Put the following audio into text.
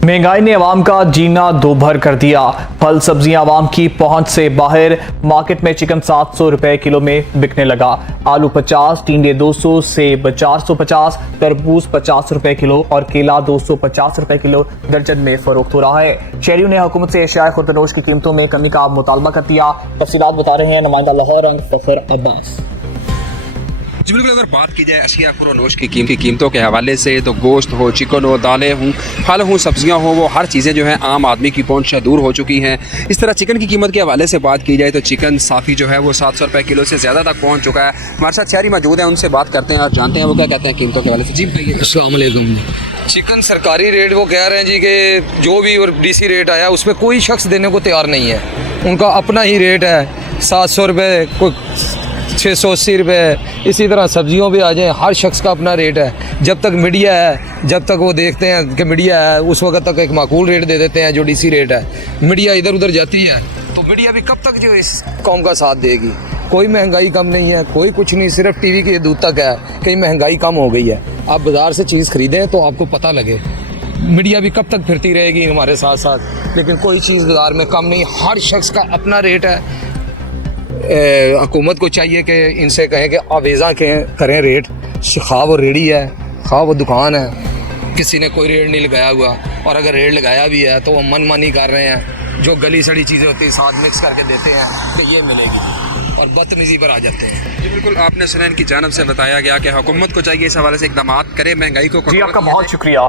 महंगाई ने अवाम का जीना दोभर कर दिया। फल सब्जियां अवाम की पहुंच से बाहर। मार्केट में चिकन 700 रुपए किलो में बिकने लगा। आलू 50, टिंडे 200, सेब 450, तरबूज 50 रुपए किलो और केला 250 रुपए किलो दर्जन में फरोख्त हो रहा है। शहरियों ने हुकूमत से एशिया खुर्दनोश की कीमतों में कमी का मुतालबा कर दिया। तफसीलात बता रहे हैं नुमाइंदा लाहौर रंग फखर अब्बास। जी बिल्कुल, अगर बात की जाए अशिया खुर्दनोश की कीमतों के हवाले से तो गोश्त हो, चिकन हो, दालें हों, फल हों, सब्जियां हों, वो हर चीज़ें जो हैं आम आदमी की पहुंच से दूर हो चुकी हैं। इस तरह चिकन की कीमत के हवाले से बात की जाए तो चिकन साफ़ी जो है वो 700 रुपये किलो से ज़्यादा तक पहुँच चुका है। हमारे साथ शहरी मौजूद हैं, उनसे बात करते हैं और जानते हैं वो क्या कहते हैं कीमतों के हवाले से। जी बताइए। अस्सलाम वालेकुम। चिकन सरकारी रेट वो कह रहे हैं जी कि जो भी और डीसी रेट आया उसमें कोई शख्स देने को तैयार नहीं है। उनका अपना ही रेट है 700 रुपये, कोई 680 रुपये। इसी तरह सब्जियों पे आ जाए, हर शख्स का अपना रेट है। जब तक मीडिया है, जब तक वो देखते हैं कि मीडिया है, उस वक्त तक एक माकूल रेट दे देते हैं जो डीसी रेट है। मीडिया इधर उधर जाती है तो मीडिया भी कब तक जो इस कौम का साथ देगी। कोई महंगाई कम नहीं है, कोई कुछ नहीं, सिर्फ टीवी की दूध तक है कि महंगाई कम हो गई है। आप बाज़ार से चीज़ खरीदें तो आपको पता लगे। मीडिया भी कब तक फिरती रहेगी हमारे साथ साथ, लेकिन कोई चीज़ बाज़ार में कम नहीं। हर शख्स का अपना रेट है। हुकूमत को चाहिए कि इनसे कहें कि आवेज़ा करें रेट। खा वो रेडी है, खा वो दुकान है, किसी ने कोई रेट नहीं लगाया हुआ, और अगर रेट लगाया भी है तो वो मनमानी कर रहे हैं। जो गली सड़ी चीज़ें होती हैं साथ मिक्स करके देते हैं कि ये मिलेगी और बदतमीज़ी पर आ जाते हैं। जी बिल्कुल, आपने सुनैन की जानब से बताया गया कि हुकूमत को चाहिए इस हवाले से इकदाम करे, महंगाई को। जी आपका बहुत शुक्रिया।